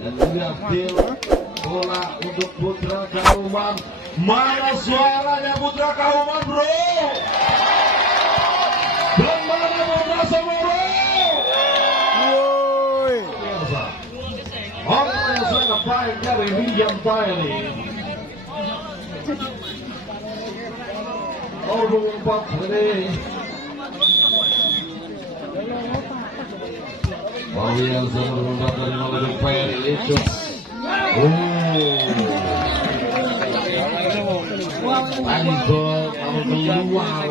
dan juga deal bola untuk Putra Kauman. Mana suaranya Putra Kauman, bro? Dan mana Putra sama bro? Biasa. Orang yang sangat baik dari William Tyler. Nomor 4 ini. William nomor 4 dari nomor Perry itu. Tadi gol kamu keluar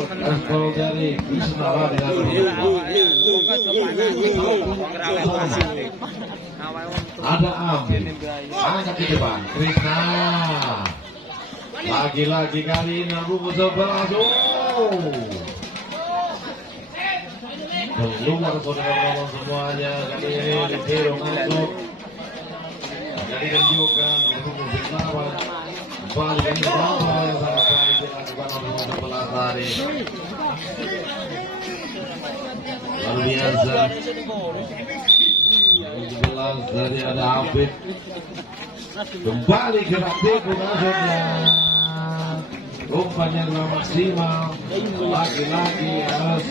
gol dari Krisna ada Amin angkat di depan Krisna lagi-lagi kali ini rumus 11 keluar saudara-saudara semuanya kali ini ditiru masuk jadikan juga rumus 8 kembali ke bawah yang sangat baik dilakukan oleh 11 tadi. Luar biasa. 11 dari ada Hafid. Kembali ke Ratiku maksudnya. Umpan yang maksimal. Lagi-lagi harus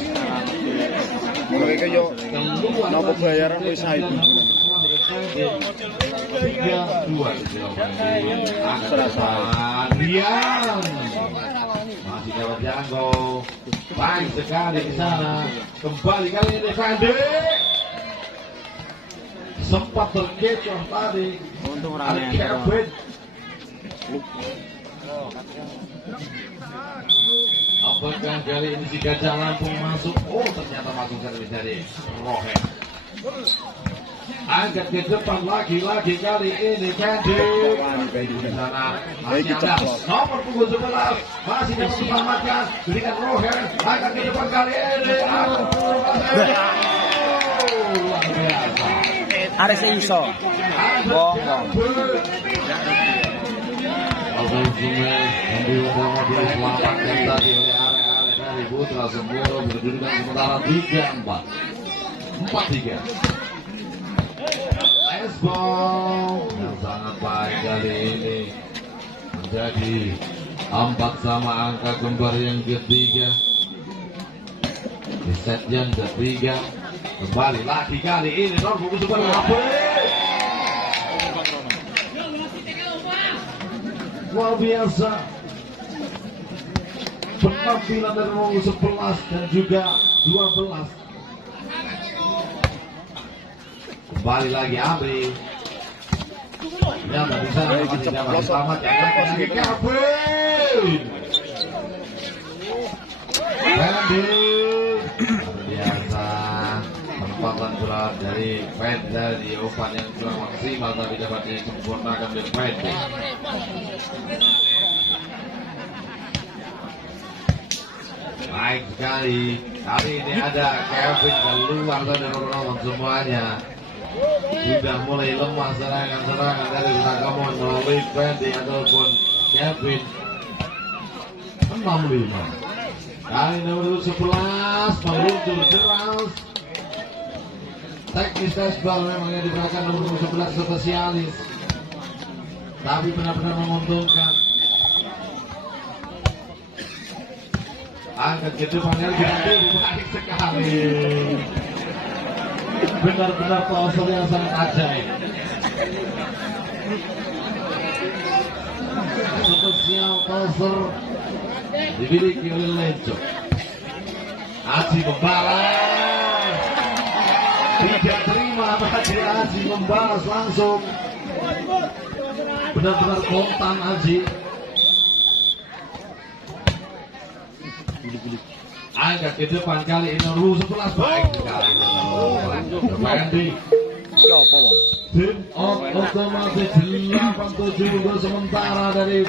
mereka yo nopo bayaran wis saiki 3-2 Adrian masih dapat jangkau baik sekali di sana kembali kali ini Fandi sempat terkecoh tadi ada Kevin apakah kali ini si Gajah Lampung masuk ternyata masuk dari Rohen angkat ke depan lagi-lagi kali ini Candy di sana masih ada nomor punggung 11 masih dapat diselamatkan berikan Roher angkat ke depan kali ini luar biasa ada seiso bong diselamatkan tadi oleh area dari Putra Semboro berkedudukan sementara 3-4 4-3 Esbong yang sangat baik kali ini menjadi 4 sama angka kembar yang ketiga di set yang ketiga kembali lagi kali ini nomor punggung 11 luar biasa penampilan dari nomor 11 dan juga 12 kembali lagi Amri yang tadi sana masih dapat selamat yang lagi Kevin Randy biasa penempatan bola dari Fenda di umpan yang kurang maksimal tapi dapat disempurnakan oleh Fenda baik sekali kali ini ada Kevin keluar dari nomor semuanya sudah mulai lemah serangan-serangan dari Nakamon melalui Fendi ataupun Kevin 65 kali nomor 11 meluncur deras teknis testball memang yang diberikan nomor 11 spesialis tapi benar-benar menguntungkan angkat ke depan yang baik sekali benar-benar toser yang sangat ajaib spesial toser dimiliki oleh Lejo Aji membalas tidak terima Aji Aji membalas langsung benar-benar kontan Aji angkat ke depan kali ini nomor 11 baik sekali Fendi tim otomatis 8-7 sementara dari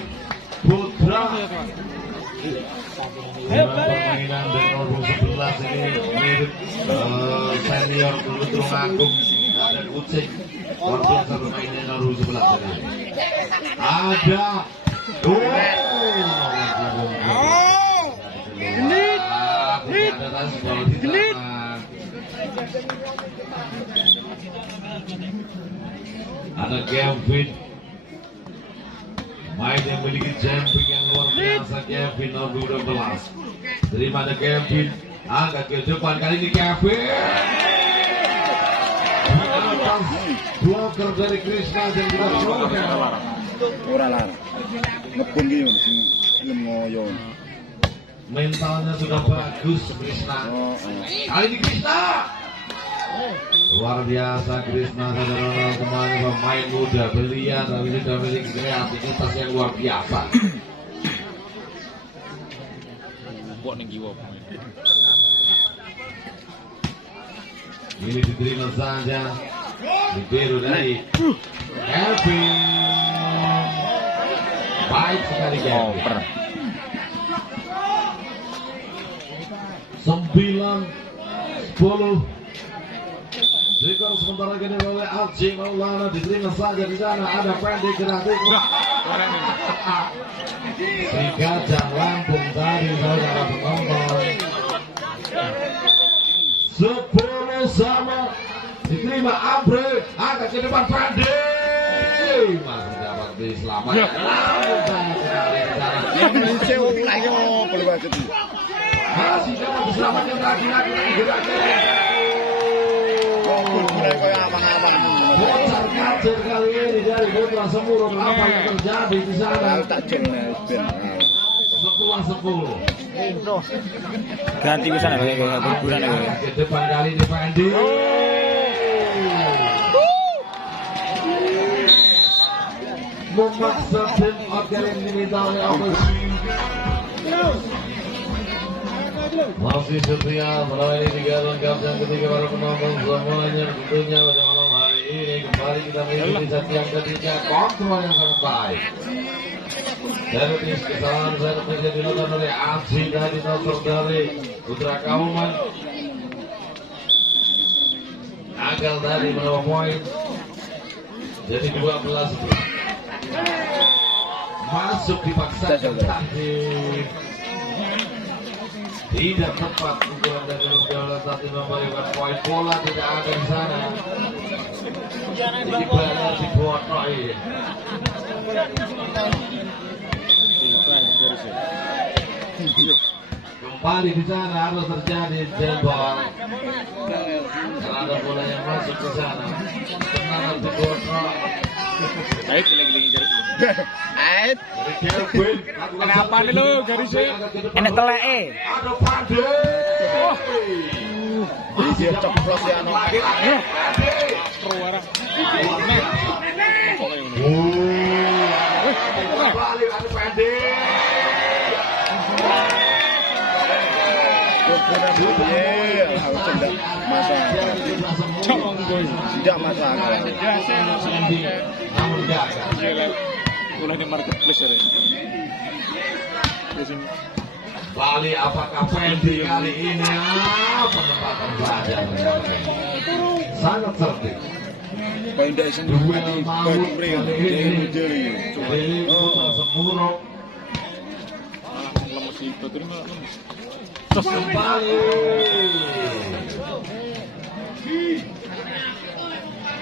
Putra permainan dari nomor 11 ini mirip senior Tulung Agung dan Kucing luar biasa permainan nomor 11 ini ada Ada Kevin. Main yang memiliki jumping yang luar biasa, Kevin nomor 12. Terima ada Kevin. Angkat ke depan, kali ini Kevin. Bloker dari Krishna dan juga Orang lah. Ngepun dia sing film ngoyo. mentalnya sudah bagus Krishna. Kali ini Krishna luar biasa. Krishna saudara semuanya pemain muda belia tapi sudah memiliki kreativitas yang luar biasa. Ini diterima saja di biru dari Kevin. Baik sekali Kevin. 9-10. Skor sementara kini oleh Aji Maulana, diterima saja di sana. Ada pendek kreatif. Si Gajah Lampung tadi saudara penonton. 10 sama. Diterima Abre, agak ke depan pendek. Masih dapat diselamatkan. Lampung sangat sekali di sana. Masih dapat diselamatkan lagi geraknya. Bocor kacir kali ini dari Putra Semurung. Apa yang terjadi di sana? 10-10. Ganti ke sana kayak berbulan ya. Ke depan kali ini Pandi. Memaksa tim agar yang diminta oleh Agusi. Masih setia mulai tiga lengkap yang ketiga para penonton semuanya tentunya pada malam hari ini kembali kita mengikuti sesi yang ketiga. Kontrol yang sangat baik. Servis kesalahan servis yang dilakukan oleh Aji tadi nomor dari Putra Kauman. Gagal tadi menambah poin. Jadi 12. Masuk dipaksakan tadi. Tidak tepat pukulan dari Nugala saat ini memberikan poin. Bola tidak ada di sana. Di balas di Botoy. Kembali di sana harus terjadi jebol. Karena ada bola yang masuk ke sana. Tenang di Botoy. Baik lagi garis. Ait. Kenapa nih lu garisnya? Enak teleke. Ada Pade. Dia ceplos ya anak. Kembali ada Pade. Tidak masalah. Namun gagal. Mulai di marketplace ya. Bali apakah Fendi kali ini penempatan badan sangat cerdik. Pendek sendiri Duel maut kali ini dari Putra Semurung. Terus kembali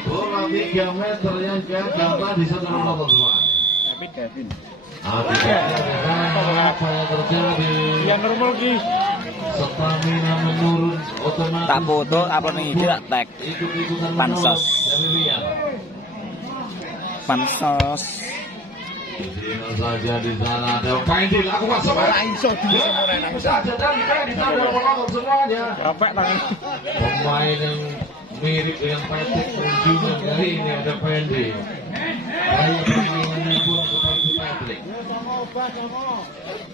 bola 3 meter yang gagal tadi saudara menonton semua. Kevin. Apa yang terjadi? Yang normal ki. Stamina menurun otomatis. Tak foto apa nih tidak tag. Ikut-ikutan Pansos. dari Rian. Pansos. Diterima saja di sana ada Fendi lakukan semua. Iso di semua nang Saja dan Fendi saudara menonton semuanya. Capek tangan. Pemain yang mirip dengan Patrick Tunjungan kali ini ada Fendi. Gaya permainannya pun seperti Patrick.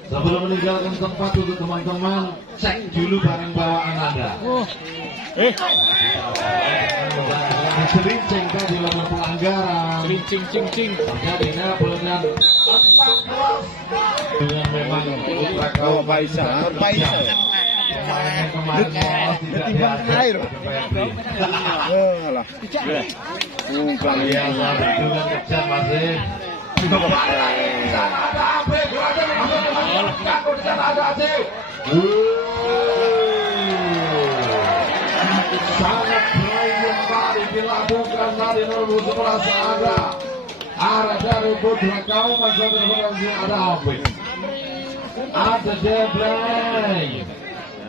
Sebelum meninggalkan tempat untuk teman-teman, cek dulu barang bawaan Anda. Serincing tadi lakukan pelanggaran. Cing. Terjadinya pelanggaran dengan memang Putra Kauman Faisal. pemainnya kemarin tidak diajar Alah. biasa dengan kejam masih sangat berani kembali dilakukan kembali nomor 11 ada dari Putra Kauman ada Alvin, ada Deblay,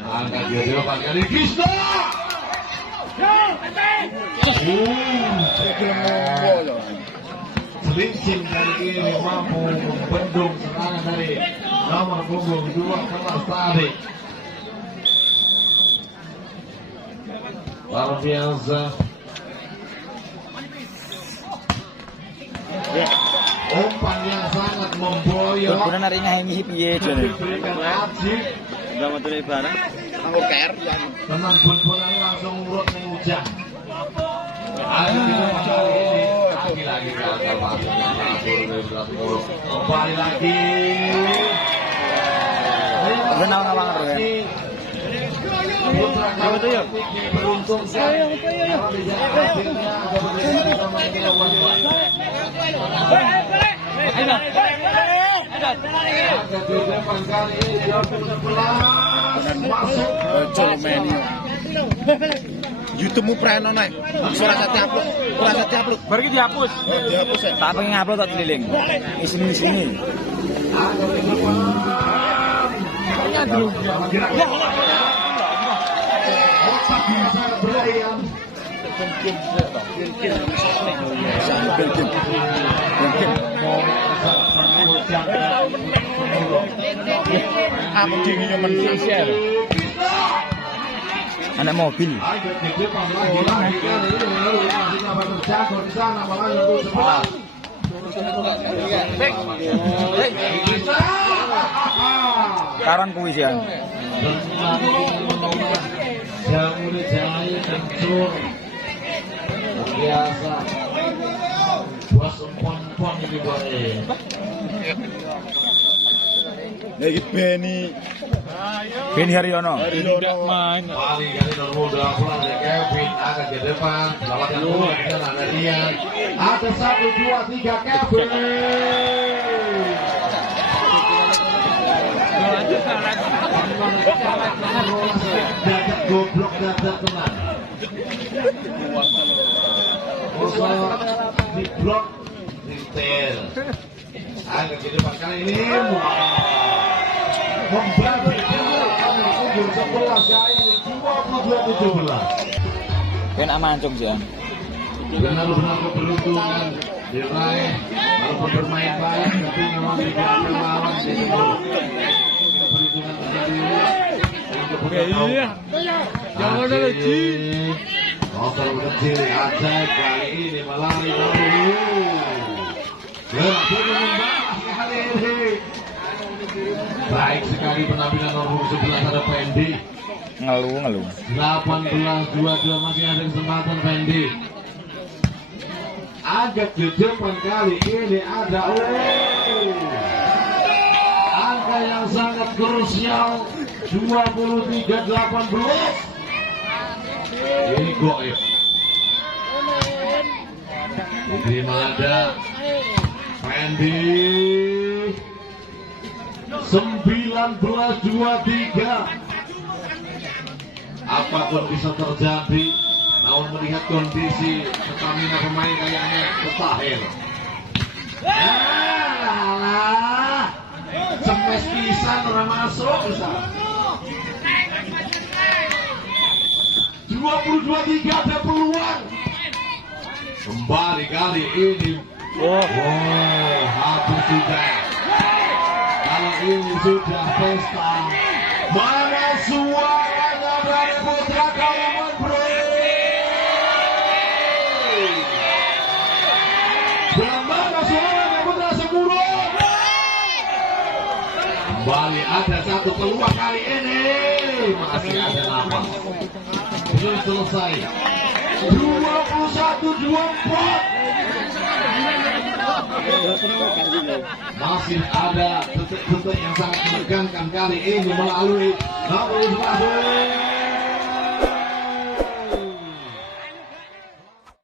angkat dia kali Krishna. Selingsing kali ini mampu membendung serangan dari nomor punggung 12 tadi. Luar biasa. Umpan yang sangat memboyok. Benar hari ini piye jane. Diberikan Ajib. Udah mau turun barang. Aku care. Tenang bun-bunan langsung urut ning hujan. Ajib itu kali ini lagi gagal masuk. Kembali lagi. Benar ngawang terus. Putra itu ya beruntung saya akhirnya ada berbeda sama ini lawan YouTube-mu preno nek. Ora sate upload. Baru iki dihapus. Dihapus ya. Tak pengen upload tak keliling. Isini. Aku dingin men-share. Anak mobil. Karan kuwi sih. Jamu Jaya kencur biasa buat empon-empon ini boleh. Lagi Beni Haryono. main. Kali nomor 20 dari Kevin akan ke depan. Selamatkan bola dan ada Rian. Ada 1, 2, 3 Kevin. Dadak goblok dadak teman. Di blok detail. Agak di depan kali ini membalikkan 11 kali 22-17. Ben amancung sih. Benar-benar keberuntungan diraih walaupun bermain baik tapi memang tidak ada lawan jadi keberuntungan terjadi. Iya. Jangan ada kecil. Motor kecil ajaib kali ini melari lalu. Berhasil membalas kali ini. Baik sekali penampilan nomor 11 ada Pendi. Ngeluh. 18-22 masih ada kesempatan Pendi. Agak di depan kali ini ada angka yang sangat krusial 23-18. Ini goib. Diterima ada Pendi 19-23. Apapun bisa terjadi, namun melihat kondisi stamina pemain kayaknya mustahil. Alah, cemes pisan orang masuk bisa. 22-3 ada peluang. Kembali kali ini. Habis sudah. Kalau ini sudah pesta. Mana suaranya dari Putra Kauman bro? Dan mana suara dari Putra Semurut? Kembali ada satu peluang kali ini. Masih ada napas. Belum selesai. 21-24. Masih ada detik-detik yang sangat menegangkan kali ini melalui nomor 11.